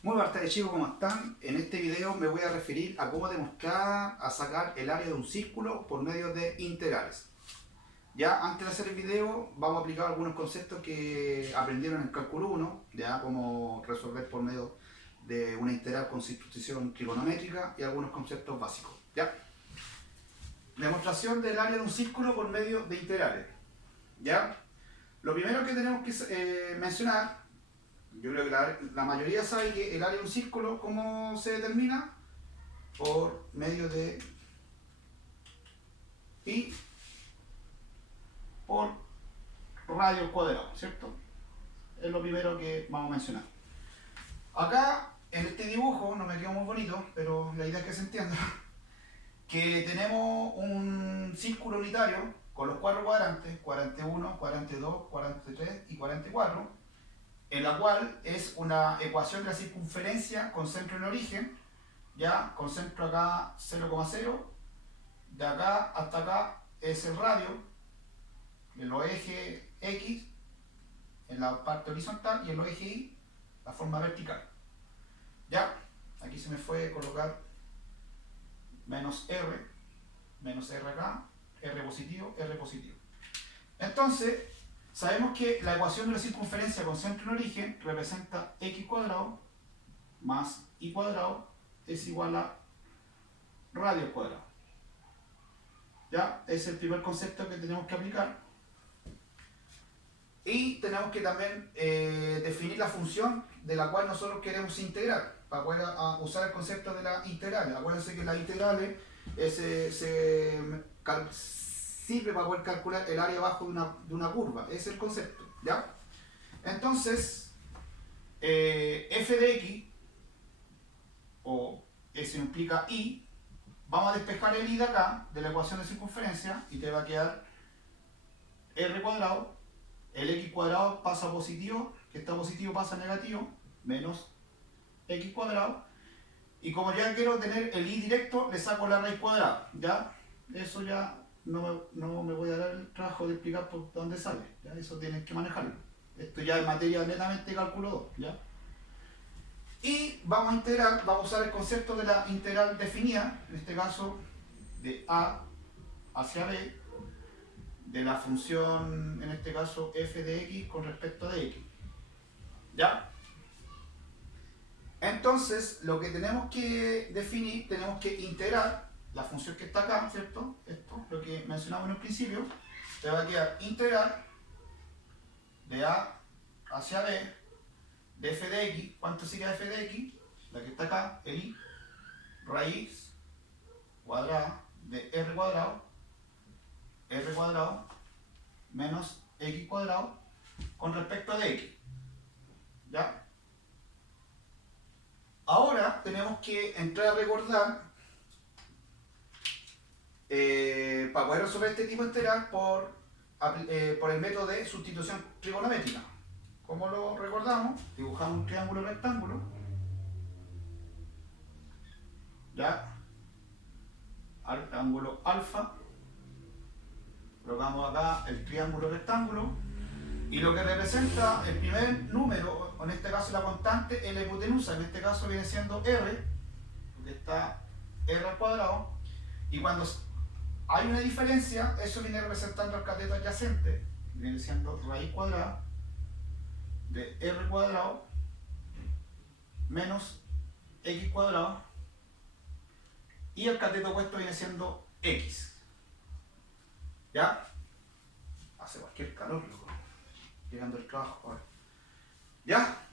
Muy buenas tardes chicos, ¿cómo están? En este video me voy a referir a cómo demostrar a sacar el área de un círculo por medio de integrales. Ya antes de hacer el video vamos a aplicar algunos conceptos que aprendieron en cálculo 1, ya como resolver por medio de una integral con sustitución trigonométrica y algunos conceptos básicos. ¿Ya? Demostración del área de un círculo por medio de integrales. ¿Ya? Lo primero que tenemos que mencionar, yo creo que la mayoría sabe que el área de un círculo, ¿cómo se determina? Por medio de pi por radio al cuadrado, ¿cierto? Es lo primero que vamos a mencionar. Acá, en este dibujo, no me quedó muy bonito, pero la idea es que se entienda, que tenemos un círculo unitario con los cuatro cuadrantes, 41, 42, 43 y 44, en la cual es una ecuación de la circunferencia con centro en origen, ya con centro acá 0,0, de acá hasta acá es el radio, en los ejes X en la parte horizontal y en los ejes Y la forma vertical. Ya, aquí se me fue colocar menos R acá, R positivo, R positivo. Entonces, sabemos que la ecuación de la circunferencia con centro en origen representa x cuadrado más y cuadrado es igual a radio al cuadrado. Ya, es el primer concepto que tenemos que aplicar. Y tenemos que también definir la función de la cual nosotros queremos integrar, para poder usar el concepto de las integrales. Acuérdense que las integrales sirve para poder calcular el área abajo de una curva. Ese es el concepto, ¿ya? Entonces, f de x, o eso implica y, vamos a despejar el y de acá, de la ecuación de circunferencia, y te va a quedar r cuadrado. El x cuadrado pasa a positivo, que está positivo pasa a negativo, menos x cuadrado. Y como ya quiero tener el y directo, le saco la raíz cuadrada. ¿Ya? Eso ya no me voy a dar el trabajo de explicar por dónde sale. ¿Ya? Eso tienen que manejarlo. Esto ya es materia netamente cálculo 2. ¿Ya? Y vamos a integrar, vamos a usar el concepto de la integral definida, en este caso de a hacia b, de la función, en este caso, f de x con respecto de x. ¿Ya? Entonces, lo que tenemos que definir, tenemos que integrar la función que está acá, ¿cierto? Esto, lo que mencionamos en un principio, te va a quedar integral de a hacia b de f de x. ¿Cuánto sería f de x? La que está acá, el y, raíz cuadrada de r cuadrado menos x cuadrado con respecto de x. ¿Ya? Ahora tenemos que entrar a recordar, para poder resolver este tipo de integral por el método de sustitución trigonométrica. ¿Cómo lo recordamos? Dibujamos un triángulo rectángulo. ¿Ya? Al ángulo alfa. Colocamos acá el triángulo rectángulo. Y lo que representa el primer número, en este caso la constante, es la hipotenusa. En este caso viene siendo r, porque está r al cuadrado. Y cuando hay una diferencia, eso viene representando el cateto adyacente. Viene siendo raíz cuadrada de r cuadrado menos x cuadrado. Y el cateto opuesto viene siendo x. ¿Ya? Hace cualquier calor, loco. Llegando el trabajo ahora. ¿Ya?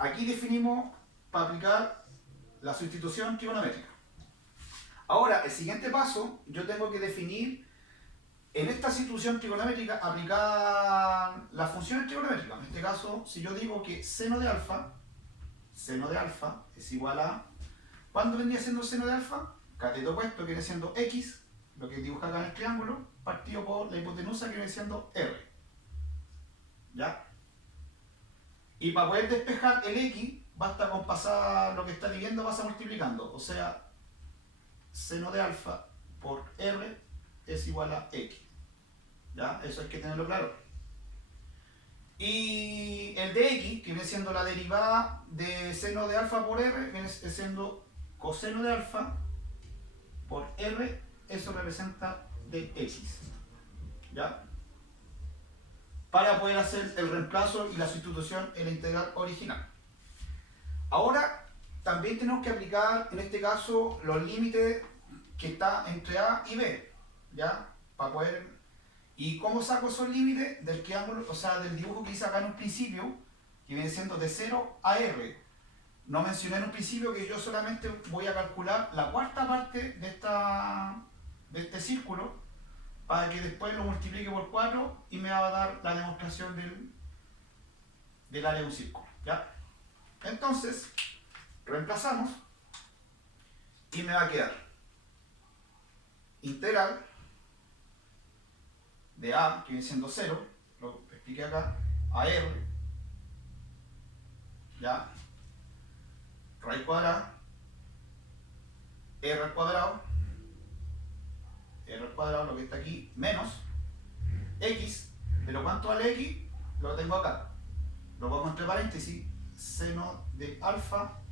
Aquí definimos para aplicar la sustitución trigonométrica. Ahora, el siguiente paso, yo tengo que definir en esta sustitución trigonométrica aplicar las funciones trigonométricas. En este caso, si yo digo que seno de alfa es igual a... ¿Cuándo vendría siendo el seno de alfa? Cateto opuesto que viene siendo x, lo que dibuja acá en el triángulo, partido por la hipotenusa que viene siendo r. ¿Ya? Y para poder despejar el x, basta con pasar lo que está dividiendo, pasa multiplicando. O sea, seno de alfa por r es igual a x. ¿Ya? Eso hay que tenerlo claro. Y el de x, que viene siendo la derivada de seno de alfa por r, viene siendo coseno de alfa por r, eso representa de x. ¿Ya? Para poder hacer el reemplazo y la sustitución en la integral original. Ahora, también tenemos que aplicar, en este caso, los límites que está entre a y b, ¿ya? Para poder... ¿Y cómo saco esos límites? Del triángulo, o sea, del dibujo que hice acá en un principio, que viene siendo de 0 a r. No mencioné en un principio que yo solamente voy a calcular la cuarta parte de este círculo, para que después lo multiplique por 4 y me va a dar la demostración del área de un círculo, ¿ya? Entonces, reemplazamos y me va a quedar integral de a, que viene siendo 0, lo expliqué acá, a r, ¿ya? Raíz cuadrada, r al cuadrado, lo que está aquí, menos x, pero ¿cuánto vale x? Lo tengo acá, lo pongo entre paréntesis, seno de alfa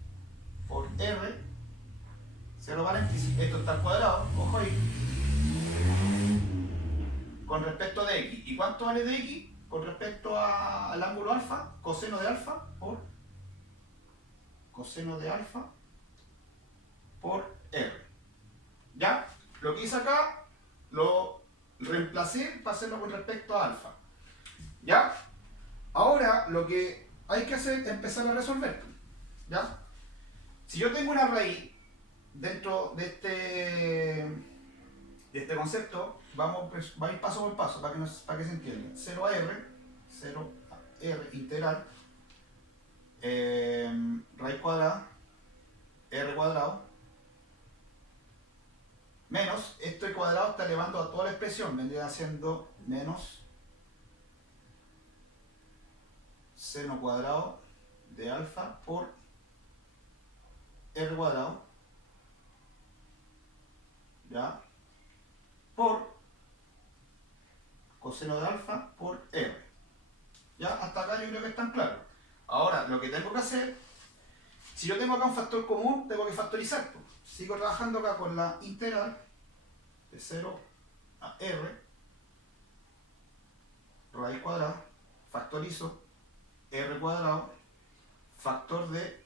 por r, 0 paréntesis, esto está al cuadrado, ojo ahí, con respecto de x. ¿Y cuánto vale de x? Con respecto al ángulo alfa, coseno de alfa por r. ¿Ya? Lo que hice acá, lo reemplacé para hacerlo con respecto a alfa. ¿Ya? Ahora lo que hay que hacer es empezar a resolver. ¿Ya? Si yo tengo una raíz dentro de este concepto, vamos a ir paso por paso para que se entienda. 0 a r integral, raíz cuadrada, r cuadrado, menos, esto de cuadrado está elevando a toda la expresión, vendría siendo menos seno cuadrado de alfa por r cuadrado, ¿ya? Por coseno de alfa por r. ¿Ya? Hasta acá yo creo que están claros. Ahora, lo que tengo que hacer, si yo tengo acá un factor común, tengo que factorizar. Sigo trabajando acá con la integral de 0 a r, raíz cuadrada, factorizo, r cuadrado, factor de...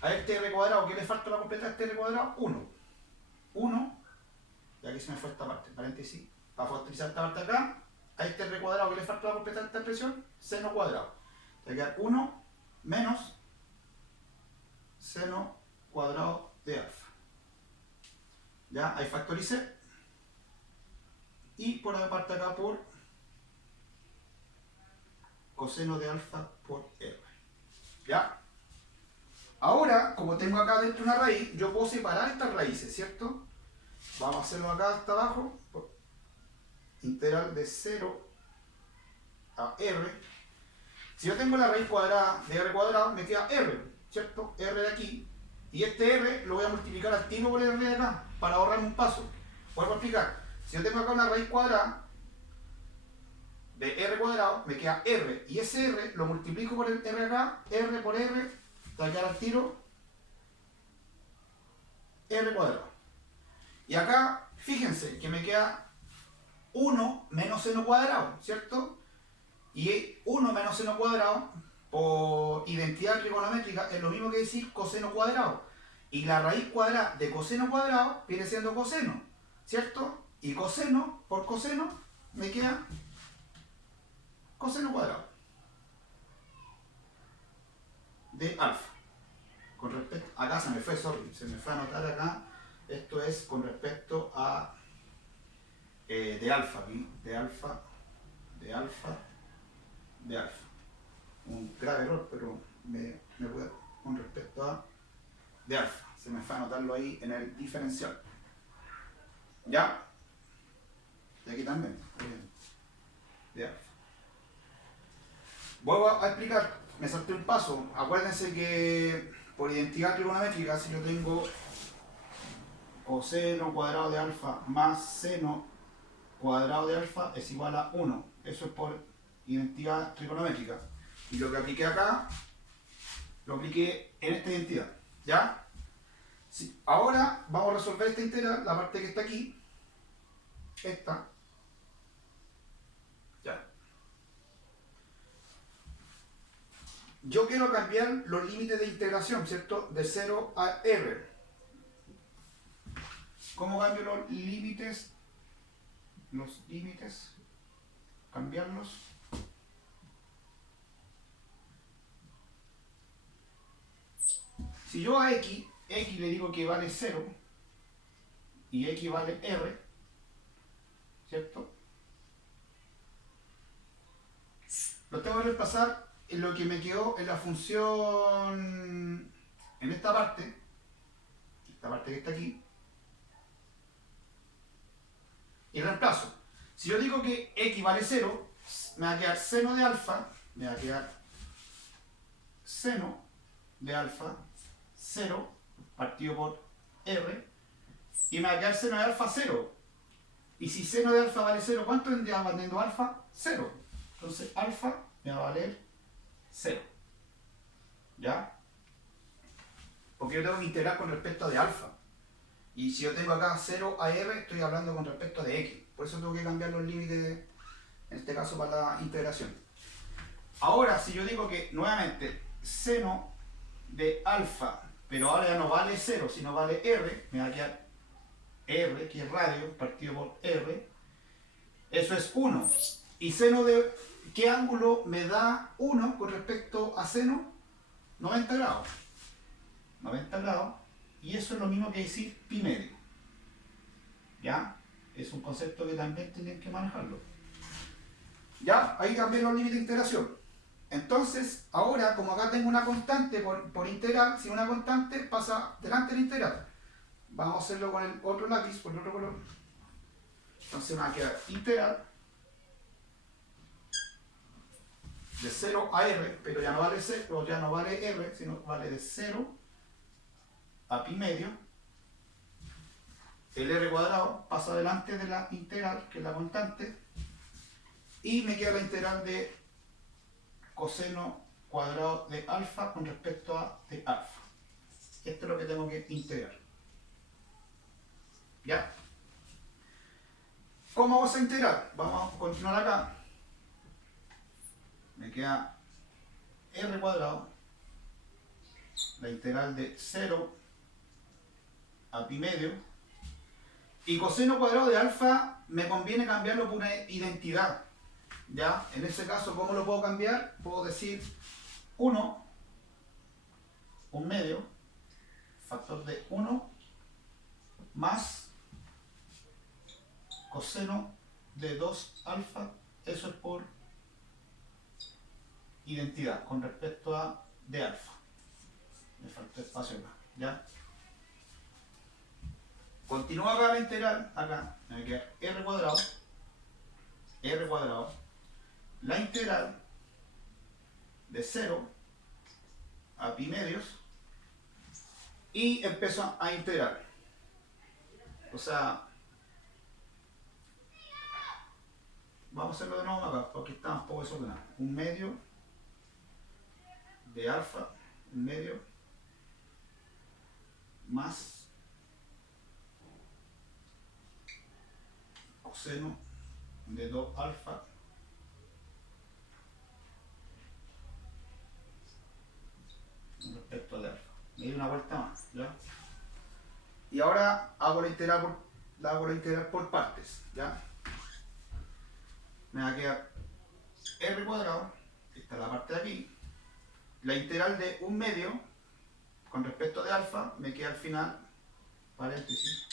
A este r cuadrado, ¿qué le falta para completar este r cuadrado? 1. 1, ya que se me fue esta parte, paréntesis, para factorizar esta parte acá, a este r cuadrado, ¿qué le falta para completar esta expresión? Seno cuadrado. Te va a quedar 1 menos seno cuadrado de alfa. Ya, ahí factoricé. Y por la parte acá por coseno de alfa por r. ¿Ya? Ahora, como tengo acá dentro una raíz, yo puedo separar estas raíces, ¿cierto? Vamos a hacerlo acá hasta abajo. Integral de 0 a r. Si yo tengo la raíz cuadrada de r cuadrado, me queda r, ¿cierto? R de aquí. Y este r lo voy a multiplicar al tiro por el r de acá, para ahorrarme un paso. Vuelvo a explicar. Si yo tengo acá una raíz cuadrada de r cuadrado, me queda r. Y ese r lo multiplico por el r acá, r por r, te va a quedar al tiro r cuadrado. Y acá, fíjense que me queda 1 menos seno cuadrado, ¿cierto? Y 1 menos seno cuadrado, por identidad trigonométrica, es lo mismo que decir coseno cuadrado. Y la raíz cuadrada de coseno cuadrado viene siendo coseno, ¿cierto? Y coseno por coseno me queda coseno cuadrado de alfa. Con respecto, acá se me fue a anotar acá, esto es con respecto a de alfa aquí, de alfa. Un grave error, pero me puedo con respecto a de alfa. Se me fue a anotarlo ahí en el diferencial. ¿Ya? Y aquí también, de alfa. Vuelvo a explicar, me salté un paso. Acuérdense que por identidad trigonométrica, si yo tengo coseno cuadrado de alfa más seno cuadrado de alfa es igual a 1. Eso es por identidad trigonométrica. Y lo que apliqué acá, lo apliqué en esta identidad. ¿Ya? Sí. Ahora vamos a resolver esta integral, la parte que está aquí. Esta. Ya. Yo quiero cambiar los límites de integración, ¿cierto? De 0 a r. ¿Cómo cambio los límites? Los límites. Cambiarlos. Si yo a x le digo que vale 0 y x vale r, ¿cierto? Lo tengo que reemplazar en lo que me quedó en la función, en esta parte que está aquí, y reemplazo. Si yo digo que x vale 0, me va a quedar seno de alfa, me va a quedar seno de alfa 0 partido por r, y me va a quedar seno de alfa 0. Y si seno de alfa vale 0, ¿cuánto vendría valiendo alfa? 0. Entonces alfa me va a valer 0. ¿Ya? Porque yo tengo que integrar con respecto de alfa. Y si yo tengo acá 0 a r, estoy hablando con respecto de x. Por eso tengo que cambiar los límites, en este caso para la integración. Ahora, si yo digo que nuevamente seno de alfa, pero ahora ya no vale 0, sino vale r, me va a quedar r, que es radio, partido por r, eso es 1. ¿Y seno de qué ángulo me da 1 con respecto a seno? 90 grados. 90 grados. Y eso es lo mismo que decir pi medio. ¿Ya? Es un concepto que también tienen que manejarlo. ¿Ya? Ahí cambié los límites de integración. Entonces, ahora, como acá tengo una constante por integral, si una constante pasa delante de la integral. Vamos a hacerlo con el otro lápiz, por el otro color. Entonces me va a quedar integral de 0 a r, pero ya no vale 0, ya no vale r, sino vale de 0 a pi medio. El r cuadrado pasa delante de la integral, que es la constante, y me queda la integral de coseno cuadrado de alfa con respecto a de alfa. Esto es lo que tengo que integrar. ¿Ya? ¿Cómo vamos a integrar? Vamos a continuar acá. Me queda r cuadrado, la integral de 0 a pi medio, y coseno cuadrado de alfa me conviene cambiarlo por una identidad. ¿Ya? En ese caso, ¿cómo lo puedo cambiar? Puedo decir 1, un medio, factor de 1, más coseno de 2 alfa, eso es por identidad con respecto a de alfa. Me falta espacio acá, ¿ya? Continúa acá la integral, acá me va a quedar r cuadrado, la integral de 0 a pi medios, y empiezo a integrar. O sea, vamos a hacerlo de nuevo acá, porque está un poco desordenado. Un medio de alfa, un medio, más coseno de 2 alfa respecto de alfa. Me doy una vuelta más, ¿ya? Y ahora hago la integral por partes, ¿ya? Me va a quedar r cuadrado, esta es la parte de aquí, la integral de un medio con respecto de alfa, me queda al final, paréntesis,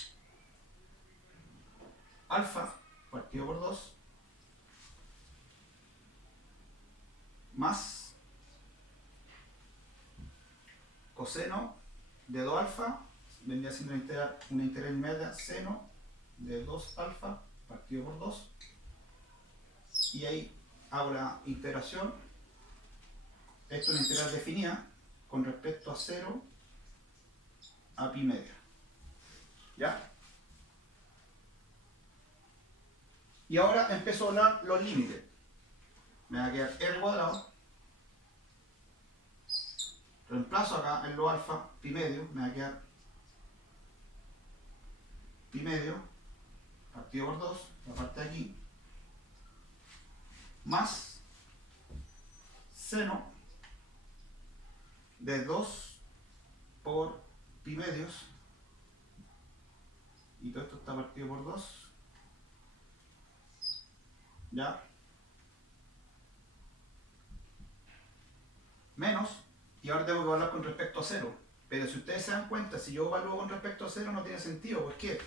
alfa partido por 2, más coseno de 2 alfa, vendría siendo una integral media, seno de 2 alfa partido por 2, y ahí hago la integración. Esto es una integral definida con respecto a 0 a pi medio. ¿Ya? Y ahora empiezo a hablar los límites. Me va a quedar r cuadrado, reemplazo acá en lo alfa, pi medio, me va a quedar pi medio partido por 2, la parte de aquí, más seno de 2 por pi medios, y todo esto está partido por 2, ya, menos, y ahora tengo que evaluar con respecto a 0, pero si ustedes se dan cuenta, si yo evalúo con respecto a 0 no tiene sentido. ¿Por qué?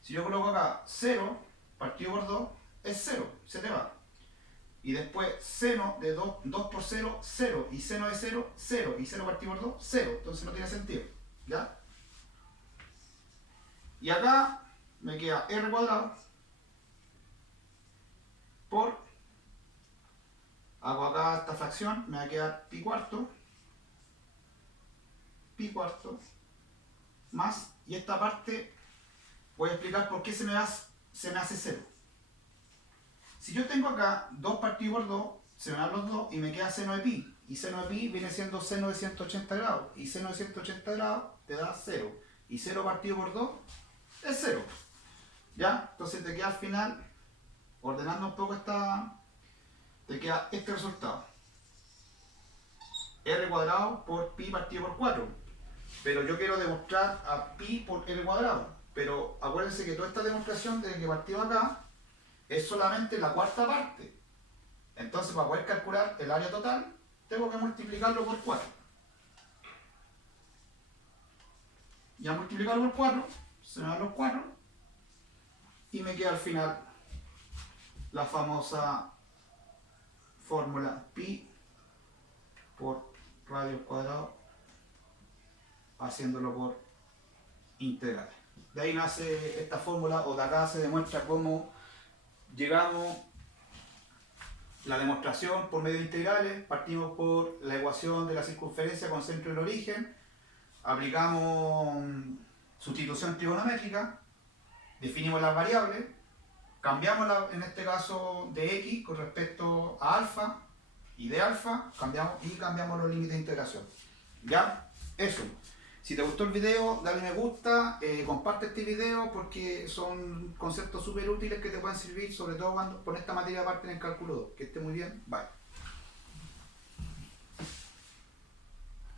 Si yo coloco acá 0 partido por 2 es 0, se te va. Y después seno de 2 por 0, 0. Y seno de 0, 0. Y 0 partido por 2, 0. Entonces no tiene sentido. ¿Ya? Y acá me queda r cuadrado por, hago acá esta fracción, me va a quedar pi cuarto, más, y esta parte voy a explicar por qué se me hace 0. Si yo tengo acá 2 partido por 2, se me dan los 2 y me queda seno de pi. Y seno de pi viene siendo seno de 180 grados. Y seno de 180 grados te da 0. Y 0 partido por 2 es 0. ¿Ya? Entonces te queda al final, ordenando un poco te queda este resultado. R cuadrado por pi partido por 4. Pero yo quiero demostrar a pi por r cuadrado. Pero acuérdense que toda esta demostración desde que partimos acá es solamente la cuarta parte. Entonces, para poder calcular el área total, tengo que multiplicarlo por 4. Y al multiplicarlo por 4, se me dan los 4. Y me queda al final la famosa fórmula pi por radio al cuadrado, haciéndolo por integral. De ahí nace esta fórmula, o de acá se demuestra cómo llegamos la demostración por medio de integrales. Partimos por la ecuación de la circunferencia con centro del origen, aplicamos sustitución trigonométrica, definimos las variables, cambiamos en este caso de x con respecto a alfa, y de alfa cambiamos los límites de integración. ¿Ya? Eso. Si te gustó el video, dale me gusta, comparte este video porque son conceptos súper útiles que te pueden servir, sobre todo cuando con esta materia aparte en el cálculo 2. Que esté muy bien, bye.